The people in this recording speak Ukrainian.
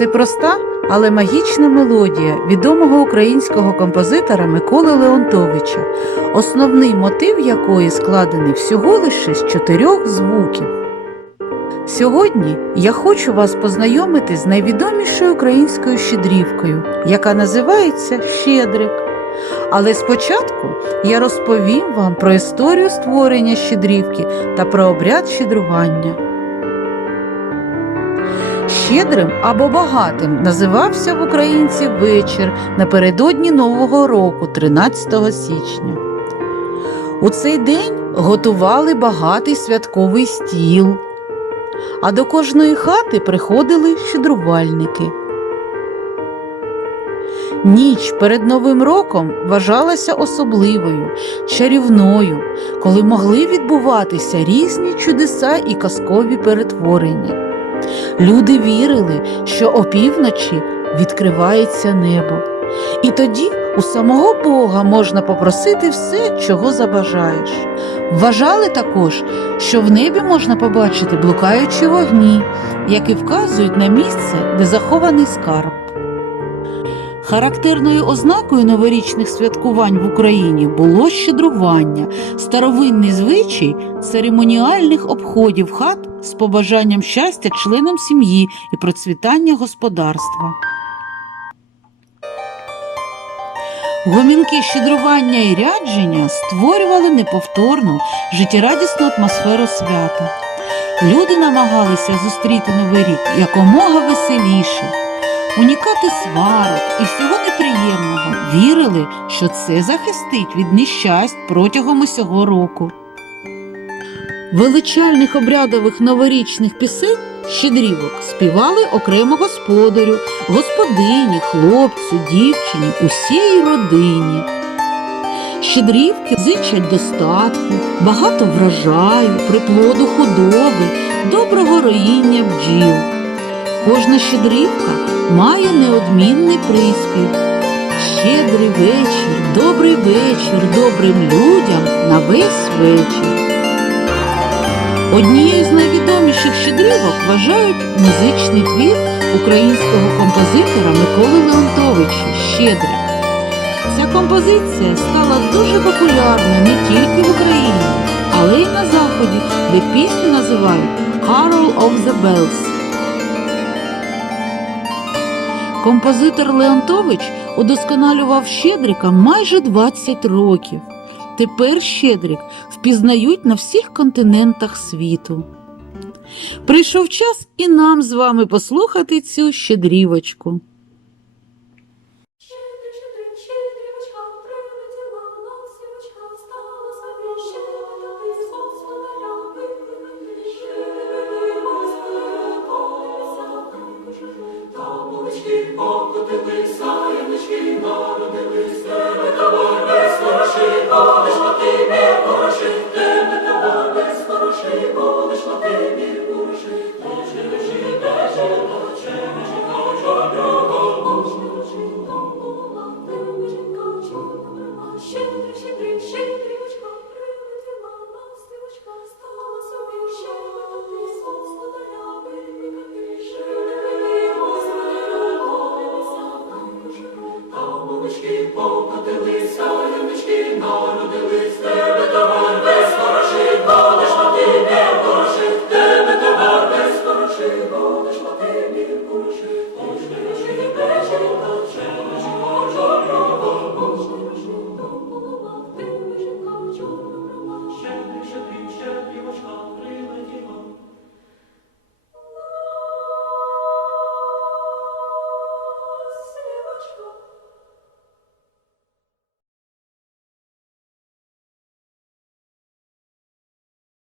Це проста, але магічна мелодія відомого українського композитора Миколи Леонтовича, основний мотив якої складений всього лише з чотирьох звуків. Сьогодні я хочу вас познайомити з найвідомішою українською щедрівкою, яка називається Щедрик. Але спочатку я розповім вам про історію створення щедрівки та про обряд щедрування. Щедрим або багатим називався в українці вечір напередодні Нового року, 13 січня. У цей день готували багатий святковий стіл, а до кожної хати приходили щедрувальники. Ніч перед Новим роком вважалася особливою, чарівною, коли могли відбуватися різні чудеса і казкові перетворення. Люди вірили, що опівночі відкривається небо, і тоді у самого Бога можна попросити все, чого забажаєш. Вважали також, що в небі можна побачити блукаючі вогні, які вказують на місце, де захований скарб. Характерною ознакою новорічних святкувань в Україні було щедрування, старовинний звичай церемоніальних обходів хат з побажанням щастя членам сім'ї і процвітання господарства. Гомінки щедрування і рядження створювали неповторну життєрадісну атмосферу свята. Люди намагалися зустріти новий рік якомога веселіше, унікати сварок і всього неприємного, вірили, що це захистить від нещасть протягом усього року. Величальних обрядових новорічних пісень щедрівок співали окремо господарю, господині, хлопцю, дівчині, усій родині. Щедрівки зичать достатку, багато врожаю, приплоду худоби, доброго роїння бджіл. Кожна щедрівка має неодмінний приспів. Щедрий вечір, добрий вечір добрим людям на весь вечір. Однією з найвідоміших щедрівок вважають музичний твір українського композитора Миколи Леонтовича Щедрик. Ця композиція стала дуже популярною не тільки в Україні, але й на Заході, де пісню називають Carol of the Bells. Композитор Леонтович удосконалював Щедрика майже 20 років. Тепер Щедрик впізнають на всіх континентах світу. Прийшов час і нам з вами послухати цю щедрівочку. Покотилися, янички народились, не давай.